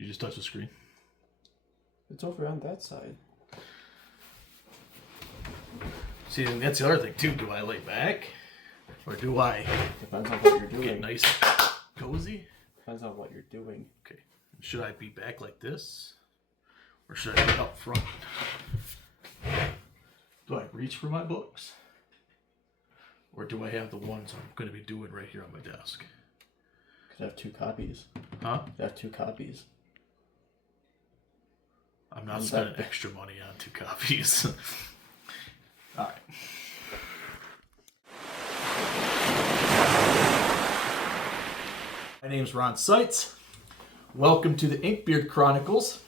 You just touch the screen. It's over on that side. See, and that's the other thing too. Do I lay back, or do I? Depends on what you're doing. Get nice, cozy. Depends on what you're doing. Okay. Should I be back like this, or should I be up front? Do I reach for my books, or do I have the ones I'm going to be doing right here on my desk? Could have 2 copies. Huh? Could have 2 copies. I'm not spending extra money on 2 copies. All right. My name's Ron Seitz. Welcome to the Inkbeard Chronicles.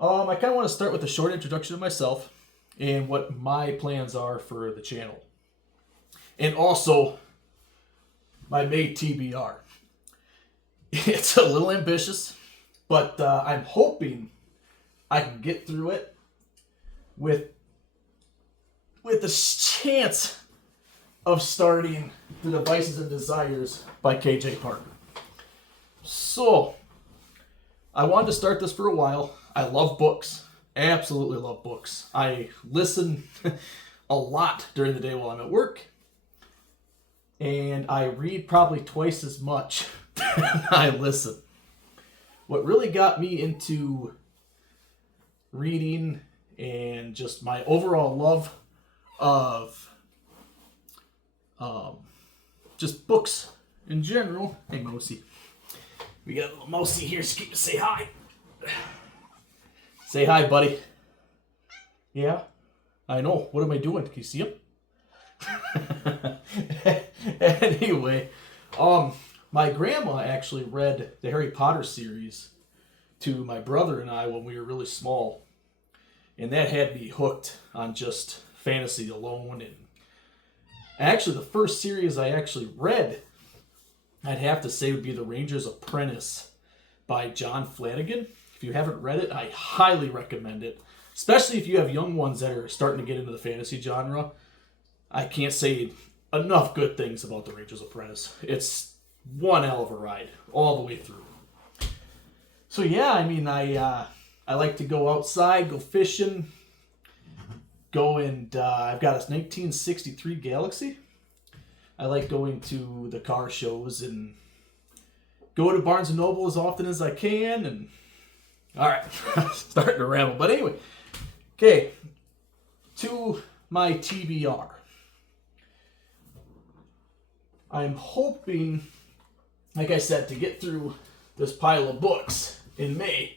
I kind of want to start with a short introduction of myself and what my plans are for the channel. And also, my May TBR. It's a little ambitious, but I'm hoping I can get through it with the chance of starting The Devices and Desires by KJ Parker. So, I wanted to start this for a while. I love books. Absolutely love books. I listen a lot during the day while I'm at work. And I read probably twice as much than I listen. What really got me into reading and just my overall love of just books in general. Hey, Mousy. We got a little Mousy here. Just keep to say hi. Say hi, buddy. Yeah, I know. What am I doing? Can you see him? Anyway, my grandma actually read the Harry Potter series to my brother and I when we were really small. And that had me hooked on just fantasy alone. And actually, the first series I actually read, I'd have to say, would be The Ranger's Apprentice by John Flanagan. If you haven't read it, I highly recommend it. Especially if you have young ones that are starting to get into the fantasy genre. I can't say enough good things about The Ranger's Apprentice. It's one hell of a ride, all the way through. So yeah, I mean, I like to go outside, go fishing, I've got a 1963 Galaxy. I like going to the car shows and go to Barnes & Noble as often as I can. And all right, starting to ramble. But anyway, okay, to my TBR. I'm hoping, like I said, to get through this pile of books in May.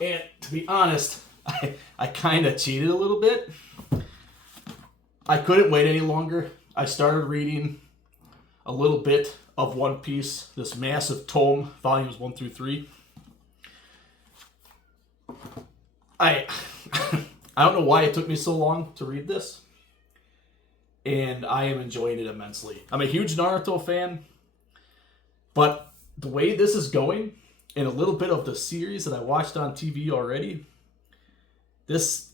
And to be honest, I kind of cheated a little bit. I couldn't wait any longer. I started reading a little bit of One Piece, this massive tome, volumes 1 through 3. I don't know why it took me so long to read this. And I am enjoying it immensely. I'm a huge Naruto fan. But the way this is going, and a little bit of the series that I watched on TV already, this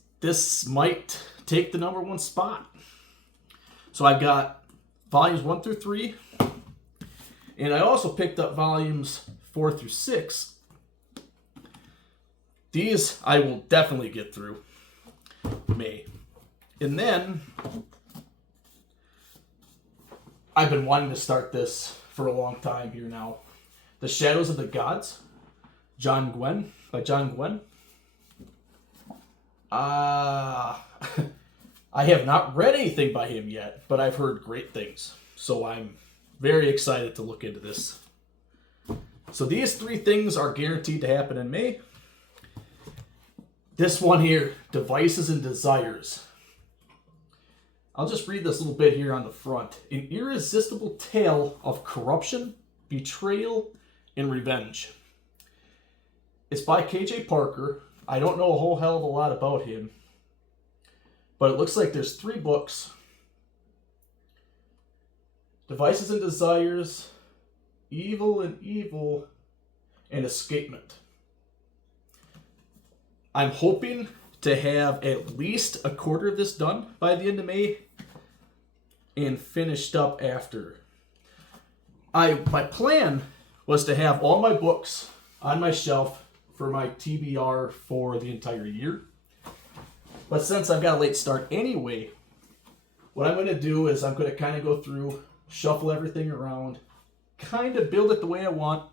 might take the #1 spot. So I've got volumes 1 through 3, and I also picked up volumes 4 through 6. These I will definitely get through May. And then I've been wanting to start this for a long time here now. The Shadows of the Gods, by John Gwynne. I have not read anything by him yet, but I've heard great things. So I'm very excited to look into this. So these 3 things are guaranteed to happen in May. This one here, Devices and Desires. I'll just read this little bit here on the front. An irresistible tale of corruption, betrayal, and revenge. It's by KJ Parker. I don't know a whole hell of a lot about him. But it looks like there's 3 books. Devices and Desires, Evil, and Escapement. I'm hoping to have at least a quarter of this done by the end of May and finished up after. My plan was to have all my books on my shelf for my TBR for the entire year. But since I've got a late start anyway, what I'm going to do is I'm going to kind of go through, shuffle everything around, kind of build it the way I want.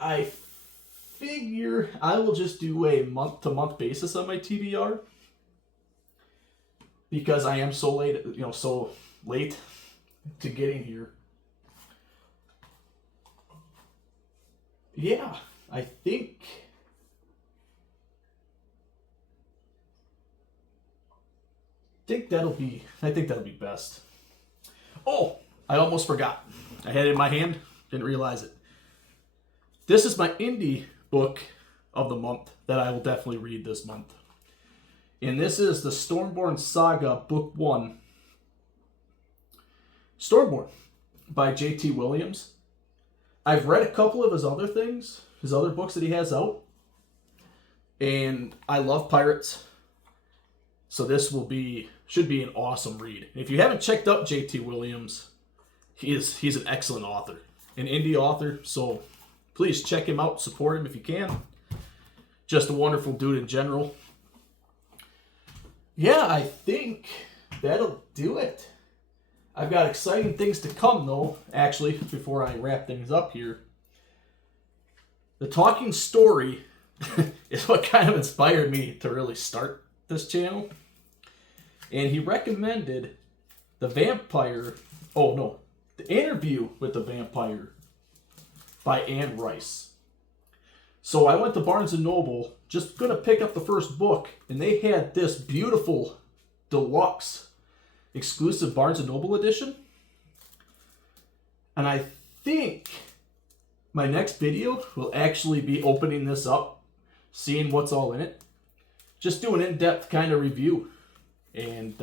I figure I will just do a month-to-month basis on my TBR because I am so late, so late to getting here. Yeah, I think that'll be best. Oh, I almost forgot. I had it in my hand, didn't realize it. This is my indie book of the month that I will definitely read this month. And this is the Stormborn Saga Book 1. Stormborn by J.T. Williams. I've read a couple of his other things, his other books that he has out. And I love pirates. So this should be an awesome read. And if you haven't checked out J.T. Williams, he's an excellent author, an indie author. So please check him out, support him if you can. Just a wonderful dude in general. Yeah, I think that'll do it. I've got exciting things to come, though, actually, before I wrap things up here. The talking story is what kind of inspired me to really start this channel. And he recommended The Interview with the Vampire by Anne Rice. So I went to Barnes & Noble, just going to pick up the first book, and they had this beautiful deluxe exclusive Barnes & Noble edition. And I think my next video will actually be opening this up, seeing what's all in it. Just do an in-depth kind of review. And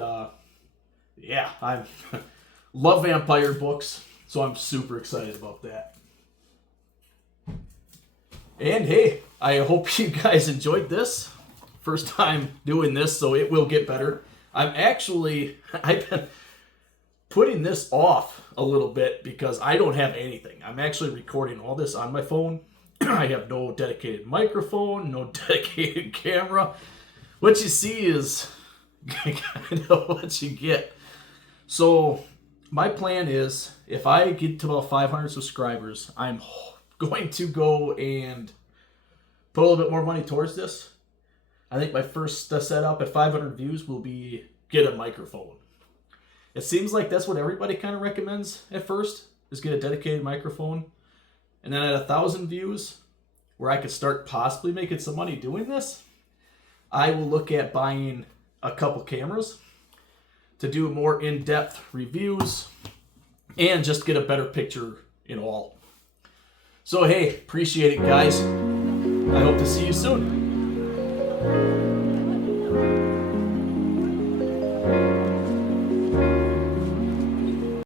yeah, I love vampire books, so I'm super excited about that. And hey, I hope you guys enjoyed this. First time doing this, so it will get better. I've been putting this off a little bit because I don't have anything. I'm actually recording all this on my phone. I have no dedicated microphone, no dedicated camera. What you see is kind of what you get. So my plan is, if I get to about 500 subscribers, I'm going to go and put a little bit more money towards this. I think my first setup at 500 views will be get a microphone. It seems like that's what everybody kind of recommends at first, is get a dedicated microphone. And then at 1,000 views, where I could start possibly making some money doing this, I will look at buying a couple cameras to do more in-depth reviews and just get a better picture in all. So hey, appreciate it, guys. I hope to see you soon.